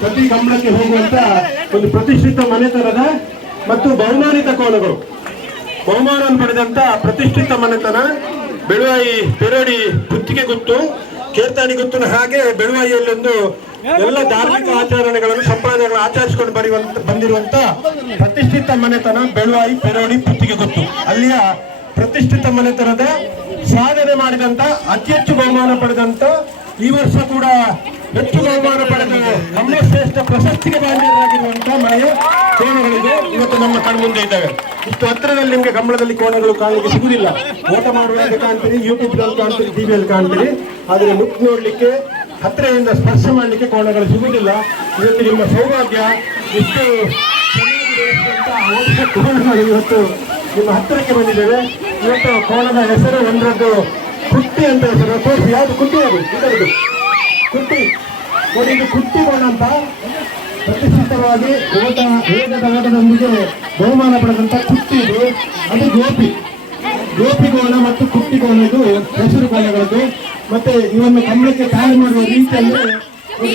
ಪ್ರತಿ ಕಂಬಳಕ್ಕೆ ಹೋಗುವಂತ ಒಂದು ಪ್ರತಿಷ್ಠಿತ ಮನೆತನದ ಮತ್ತು ಬಹುಮಾನಿತ ಕೋಲಗಳು ಬಹುಮಾನ ಪಡೆದಂತ ಪ್ರತಿಷ್ಠಿತ ಮನೆತನ, ಬೆಳುವಾಯಿ ಪೆರೋಡಿ ಗುತ್ತಿಗೆ ಗುತ್ತು ಕೇರ್ತಾಣಿ ಗುತ್ತಿನ ಹಾಗೆ ಬೆಳುವಾಯಿಯಲ್ಲೊಂದು ಎಲ್ಲ ಧಾರ್ಮಿಕ ಆಚರಣೆಗಳನ್ನು, ಸಂಪ್ರದಾಯಗಳನ್ನು ಆಚರಿಸಿಕೊಂಡು ಬರುವಂತ, ಬಂದಿರುವಂತ ಪ್ರತಿಷ್ಠಿತ ಮನೆತನ, ಬೆಳುವಾಯಿ ಪೆರೋಡಿ ಗುತ್ತಿಗೆ ಗುತ್ತು. ಅಲ್ಲಿಯ ಪ್ರತಿಷ್ಠಿತ ಮನೆತನದ ಸಾಧನೆ ಮಾಡಿದಂತ ಅತಿ ಹೆಚ್ಚು ಬಹುಮಾನ ಪಡೆದಂತ ಈ ವರ್ಷ ಕೂಡ ಹೆಚ್ಚು ಬಹುಮಾನ ಪ್ರಶಸ್ತಿಗೆ ಬಾಧ್ಯರಾಗಿರುವಂತ ಮನೆಯ ಕೋಣಗಳಿದೆ. ಇವತ್ತು ನಮ್ಮ ಕಣ್ಮುಂದೆ ಇದ್ದಾವೆ. ಇಷ್ಟು ಹತ್ತಿರದಲ್ಲಿ ನಿಮಗೆ ಕಂಬಳದಲ್ಲಿ ಕೋಣಗಳು ಕಾಣಲಿಕ್ಕೆ ಸಿಗುದಿಲ್ಲ. ಓಟ ಮಾಡುವಾಗ ಕಾಣ್ತೀರಿ ಯೂಟ್ಯೂಬ್ನಲ್ಲಿ ಕಾಣ್ತೀರಿ ಟಿವಿಯಲ್ಲಿ ಕಾಣ್ತೀರಿ. ಆದ್ರೆ ಮುಟ್ ನೋಡ್ಲಿಕ್ಕೆ, ಹತ್ತಿರದಿಂದ ಸ್ಪರ್ಶ ಮಾಡಲಿಕ್ಕೆ ಕೋಣಗಳು ಸಿಗುವುದಿಲ್ಲ ಇವತ್ತು ನಿಮ್ಮ ಸೌಭಾಗ್ಯ ಇಷ್ಟು ಕೋಣಗಳು ಇವತ್ತು ನಿಮ್ಮ ಹತ್ತಿರಕ್ಕೆ ಬಂದಿದ್ದೇವೆ. ಇವತ್ತು ಕೋಣದ ಹೆಸರು ಒಂದರದ್ದು ಕುಟ್ಟಿ ಅಂತ ಹೆಸರು. ತೋರಿಸಿ, ಯಾವುದು ಕುಟ್ಟಿ ಅದು? ಕುಟ್ಟಿ. ಕೋಣ ಅಂತ ಪ್ರತಿಷ್ಠಿತವಾಗಿ ಓಟ ವೇಗದ ಓಟದೊಂದಿಗೆ ಬಹುಮಾನ ಪಡೆದಂತ ಇದು. ಅದು ಗೋಪಿ. ಗೋಪಿ ಕೋಣ ಮತ್ತು ಕುಟ್ಟಿ ಕೋಣ ಇದು ಹೆಸರು ಕೋಣಗಳದ್ದು ಮತ್ತೆ ಇವನ್ನು ಕಮಲಕ್ಕೆ ತಯಾರು ಮಾಡುವ ರೀತಿಯಲ್ಲಿ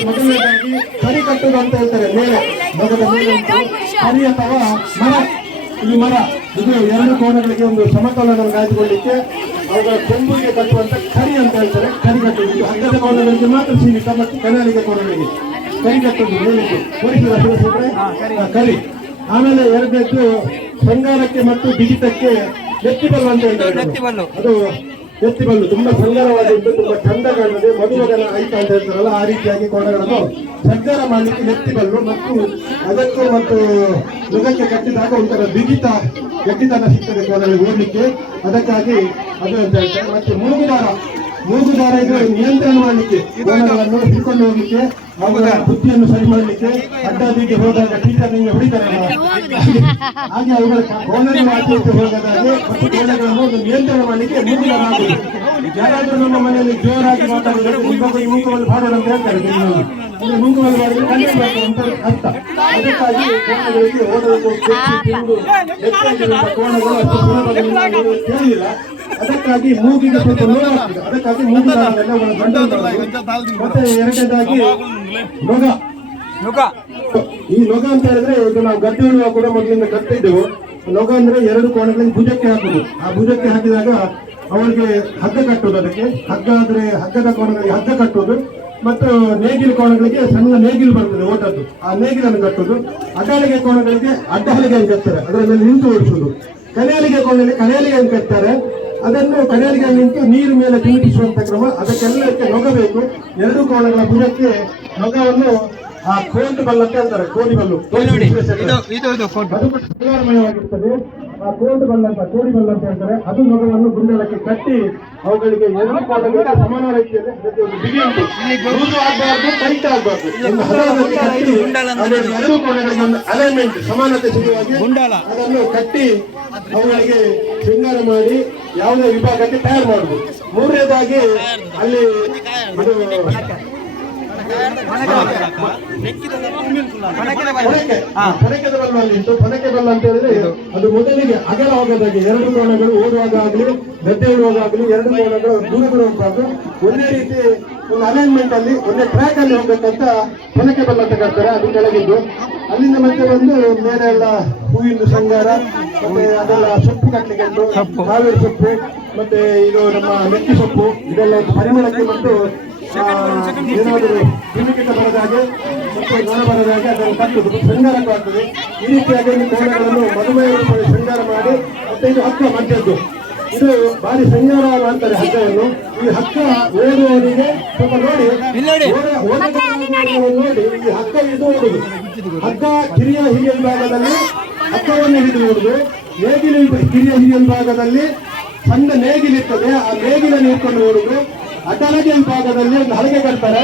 ಮೊದಲನೇದಾಗಿ ಕರಿ ಕಟ್ಟುವುದು ಅಂತ ಹೇಳ್ತಾರೆ. ಮೇಲೆ ಮಗದ ಮೇಲೆ ಕರಿ ಅಥವಾ ಮರ. ಈ ಮರ, ಇದು ಎರಡು ಕೋಣಗಳಿಗೆ ಒಂದು ಸಮತೋಲನ ಕಾಯ್ದುಕೊಳ್ಳಿಕ್ಕೆ ಅವುಗಳ ಕೊಂಬುಗೆ ಕಟ್ಟುವಂತ ಕರಿ ಅಂತ ಹೇಳ್ತಾರೆ. ಕಟ್ಟುವುದು ಇದು ಮಾತ್ರ ಸೀಮಿತ ಮತ್ತು ಕನಾಲಿಗೆ ಕೋಣಗಳಿಗೆ ಕರಿ ಕಟ್ಟುವುದು ಮೇಲಿದ್ದು ತೋರಿಸಿದ ಶಿವಸೂತ್ರೆ? ಹಾ, ಕರಿ. ಆಮೇಲೆ ಎರಡನೇದ್ದು ಶೃಂಗಾರಕ್ಕೆ ಮತ್ತು ಬಿಗಿತಕ್ಕೆ ಎತ್ತಿಬಲ್ಲು ಅಂತ ಹೇಳಿದ್ರು ಅದು ಎತ್ತಿಬಲ್ಲು ತುಂಬಾ ಸಂಗಾರವಾಗಿದ್ದು ತುಂಬಾ ಚಂದ ಕಾಣದೆ ಮದುವೆಗಳ ಐತ ಅಂತ ಹೇಳ್ತಾರಲ್ಲ ಆ ರೀತಿಯಾಗಿ ಕೋಣಗಳನ್ನು ಸಜ್ಜಾರ ಮಾಡಲಿಕ್ಕೆ ಎತ್ತಿಬಲ್ಲು ಮತ್ತು ಅದಕ್ಕೂ ಮತ್ತು ಮೃಗಕ್ಕೆ ಕಟ್ಟಿದಾಗ ಒಂಥರ ಬಿಗಿತ ಗಟ್ಟಿತನ ಸಿಗ್ತದೆ ಕೋಣಗಳಿಗೆ ಓಡಲಿಕ್ಕೆ ಅದಕ್ಕಾಗಿ ಅದು ಅಂತ ಹೇಳ್ತಾರೆ. ಮತ್ತೆ ಮೂಗುದಾರ ಇದು ನಿಯಂತ್ರಣ ಮಾಡಲಿಕ್ಕೆ ಗೋಣಗಳನ್ನು ಹಿಡ್ಕೊಂಡು ಹೋಗ್ಲಿಕ್ಕೆ ಅವರ ಬುದ್ಧಿಯನ್ನು ಸರಿ ಮಾಡಲಿಕ್ಕೆ ಅಡ್ಡಾದಿಗೆ ಹೋದಾಗ ಟೀಚರ್ ನಿಮಗೆ ಹೊಡಿತಾರಲ್ಲ ಹಾಗೆ ಅವರ ಕೋಣಗಳು ಆಚರಿಸಿ ಹೋಗದಾಗೆ ಮತ್ತು ಕೋಣಗಳನ್ನು ಒಂದು ನಿಯಂತ್ರಣ ಮಾಡಲಿಕ್ಕೆ ಮೂಗುದಾರ ಯಾರಾದರೂ ನಮ್ಮ ಮನೆಯಲ್ಲಿ ಜೋರಾಗಿ ಮಾತಾಡಿದ್ರೆ ಇವಾಗ ಈ ಮೂಕುವಲ್ಲಿ ಬಾಡೋಣ ಅಂತ ಹೇಳ್ತಾರೆ. ಅಂದ್ರೆ ಮೂಕುವಲ್ಲಿ ಮಾಡಿದ್ರೆ ಕಣ್ಣು ಅಂತ ಅರ್ಥ. ಅದಕ್ಕಾಗಿ ಕೋಣಗಳಿಗೆ ಹೆಚ್ಚಾಗಿರುವಂತಹ ಕೋಣಗಳು ಅಷ್ಟು ಸುಲಭದಲ್ಲಿ ಕೇಳಿಲ್ಲ. ಅದಕ್ಕಾಗಿ ಮೂಗಿಗೆ ಸ್ವಲ್ಪ ನೋವಾಗ್ತದೆ ಅದಕ್ಕಾಗಿ ಮತ್ತೆ ಎರಡನೇದಾಗಿ ನೊಗ. ನೊಗ. ಈ ನೊಗ ಅಂತ ಹೇಳಿದ್ರೆ ಇದು ನಾವು ಗದ್ದೆ ಉಳುವ ಕೂಡ ಮೊದಲಿಂದ ಕತ್ತಿದ್ದೆವು ನೊಗ ಅಂದ್ರೆ ಎರಡು ಕೋಣಗಳಿಂದ ಭುಜಕ್ಕೆ ಹಾಕುದು. ಆ ಭುಜಕ್ಕೆ ಹಾಕಿದಾಗ ಅವರಿಗೆ ಹಗ್ಗ ಕಟ್ಟುವುದು ಅದಕ್ಕೆ. ಹಗ್ಗ ಆದ್ರೆ ಹಗ್ಗದ ಕೋಣಗಳಿಗೆ ಹಗ್ಗ ಕಟ್ಟುವುದು. ಮತ್ತು ನೇಗಿಲು ಕೋಣಗಳಿಗೆ ಸಣ್ಣ ನೇಗಿಲು ಬರ್ತದೆ ಓಟದ್ದು. ಆ ನೇಗಿಲನ್ನು ಕಟ್ಟುದು ಅಡ್ಡಾಳಿಗೆ ಕೋಣಗಳಿಗೆ ಅಡ್ಡಹಲಿಗೆ ಕಟ್ತಾರೆ. ಅದರ ಮೇಲೆ ನಿಂತು ಓಡಿಸುವುದು ಕನೆಯಲಿಗೆ ಕೋಣದಲ್ಲಿ ಕನೆಯಲಿಗೆ ಕಟ್ತಾರೆ. ಅದನ್ನು ಕಡೆಯಲ್ಲಿ ನಿಂತು ನೀರು ಮೇಲೆ ಚಿಮುಟಿಸುವಂತ ಕ್ರಮ ಅದಕ್ಕೆಲ್ಲಕ್ಕೆ ನೊಗ ಬೇಕು ಎರಡು ಕೋಣಗಳ ಭುಜಕ್ಕೆ ನೊಗವನ್ನು ಆ ಕೋಟು ಬಲ್ಲಕ್ಕೆ ಅಂತಾರೆ ಕೋಡಿ ಬಲ್ಲು. ಶೃಂಗಾರಮಯವಾಗಿರ್ತದೆ ಆ ಕೋಟು ಬಲ್ಲ ಅಂತ ಕೋಡಿ ಬಲ್ಲಂತ ಹೇಳ್ತಾರೆ. ಅದು ನೊಗವನ್ನು ಗುಂಡಲಕ್ಕೆ ಕಟ್ಟಿ ಅವುಗಳಿಗೆ ಎರಡು ಕೋಣಗಳಿಗೆ ಸಮಾನ ರೀತಿಯಲ್ಲಿ ಅದಕ್ಕೆ ಒಂದು ಬಿಗಿ ಉಂಟು. ಮೃದು ಆಗ್ಬಾರ್ದು ಟೈಟ್ ಆಗ್ಬಾರ್ದು. ಒಂದು ಹದವಾಗಿ ಕಟ್ಟಿ ಎರಡು ಕೋಣಗಳಿಗೆ ಒಂದು ಅಲೈನ್ಮೆಂಟ್ ಸಮಾನತೆ ಸಿಗುವಾಗಿ. ಅದನ್ನು ಕಟ್ಟಿ ಅವುಗಳಿಗೆ ಶೃಂಗಾರ ಮಾಡಿ ಯಾವುದೇ ವಿಭಾಗಕ್ಕೆ ತಯಾರು ಮಾಡುದು ಮೂರನೇದಾಗಿ ಅಲ್ಲಿ ಪೊನಕೆ ಪೊಣಕೆ. ಬಲ್ಲು ಅಲ್ಲಿ ಉಂಟು ಪೊಣಕೆ ಬಲ್ಲು ಅಂತ ಹೇಳಿದ್ರೆ ಅದು ಮೊದಲಿಗೆ ಅಗಲ ಹೋಗೋದಾಗಿ ಎರಡು ಕೋಣಗಳು ಓಡುವಾಗ ಆಗ್ಲಿ ಗದ್ದೆ ಇಡುವಾಗ ಆಗ್ಲಿ ಎರಡು ಕೋಣಗಳು ದೂರ ದೂರ ಹೋಗಬಾರ್ದು ಒಂದೇ ರೀತಿ ಒಂದು ಅಲೈನ್ಮೆಂಟ್ ಅಲ್ಲಿ ಒಂದೇ ಟ್ರ್ಯಾಕ್ ಅಲ್ಲಿ ಹೋಗ್ಬೇಕಂತ ಪೊಣಕೆ ಬಲ್ಲು ಅಂತ ಕರ್ತಾರೆ ಅದು ಕೆಳಗಿದ್ದು. ಅಲ್ಲಿಂದ ಮತ್ತೆ ಬಂದು ಮೇಲೆ ಎಲ್ಲ ಹೂವಿನ ಶೃಂಗಾರ ಮತ್ತೆ ಅದೆಲ್ಲ ಸೊಪ್ಪು ಕಟ್ಟಲಿಕ್ಕೆ ಕಾವೇರಿ ಸೊಪ್ಪು ಮತ್ತೆ ಇದು ನಮ್ಮ ಮೆಕ್ಕಿ ಸೊಪ್ಪು ಇದೆಲ್ಲ ಪರಿಮಳಕ್ಕೆ ಮತ್ತು ಏನಾದರೂ ಕಿಮಿಕಿಟ ಬರದ ಹಾಗೆ ಮತ್ತು ನೊಣ ಬರದ ಹಾಗೆ ಅದನ್ನು ಕಟ್ಟುದು ಶೃಂಗಾರಕ್ಕೂ ಆಗ್ತದೆ. ಈ ರೀತಿಯಾಗಿ ಕೋಣಗಳನ್ನು ರೂಪದಲ್ಲಿ ಶೃಂಗಾರ ಮಾಡಿ ಮತ್ತೆ ಇದು ಹಕ್ಕ ಮಧ್ಯದ್ದು. ಇದು ಭಾರಿ ಸಂಯಾರ ಮಾಡ್ತಾರೆ ಹಗ್ಗವನ್ನು ಈ ಹಕ್ಕ ಓದುವವರಿಗೆ ಸ್ವಲ್ಪ ನೋಡಿ. ಇಲ್ಲಿ ನೋಡಿ. ಈ ಹಕ್ಕ ಇದು ಓಡುದು ಹಗ್ಗ ಕಿರಿಯ ಹಿರಿಯ ವಿಭಾಗದಲ್ಲಿ ಹಕ್ಕವನ್ನು ಹಿಡಿದು ಓಡುದು ನೇಗಿಲು ಕಿರಿಯ ಹಿರಿಯ ವಿಭಾಗದಲ್ಲಿ ಸಣ್ಣ ನೇಗಿಲಿರ್ತದೆ ಆ ನೇಗಿಲನ್ನು ಹಿಡ್ಕೊಂಡು ಓಡುದು ಅಟಲಗೆ ವಿಭಾಗದಲ್ಲಿ ಒಂದು ಹಲಗೆ ಕಟ್ತಾರೆ.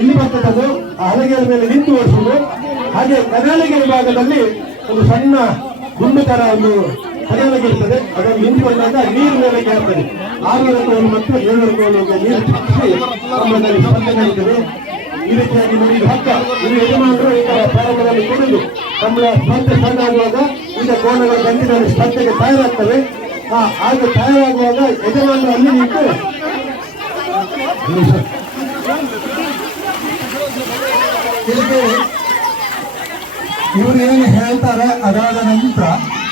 ಇಲ್ಲಿ ಬರ್ತದೆ ಅದು ಆ ಹಲಗೆಯ ಮೇಲೆ ನಿಂತು ಓಡಿಸುದು ಹಾಗೆ ಕನಾಲಿಗೆ ವಿಭಾಗದಲ್ಲಿ ಒಂದು ಸಣ್ಣ ಗುಂಡು ತರ ಒಂದು ಇರ್ತದೆ ಅದನ್ನು ಬಂದಾಗ ನೀರು ಮೇಲೆ ಕೇಳ್ತದೆ ಆರುನೂರ ಕೋಲು ಮತ್ತು ಏಳ್ನೂರ ಕೋಲು ನೀರು ಚಿಕ್ಕಿಸಿ ಕಂಬದಲ್ಲಿ ಸ್ಪರ್ಧೆ ನಡೀತದೆ. ಈ ರೀತಿಯಾಗಿ ನೋಡಿ ಹಕ್ಕ ಇದು ಯಜಮಾನರು ಈಗ ಪ್ರಾರಂಭದಲ್ಲಿ ಕುಡಿದು ನಮ್ಮ ಸ್ಪರ್ಧೆ ಸಣ್ಣ ಆಗುವಾಗ ಈಗ ಕೋಣಗಳ ಬಂದಿದ್ದಾರೆ ಸ್ಪರ್ಧೆಗೆ ತಯಾರಾಗ್ತವೆ. ಆ, ಹಾಗೆ ತಯಾರಾಗುವಾಗ ಯಜಮಾನರು ಅಲ್ಲಿ ನಿಂತು ಇವ್ರು ಏನು ಹೇಳ್ತಾರೆ ಅದಾದ ನಂತರ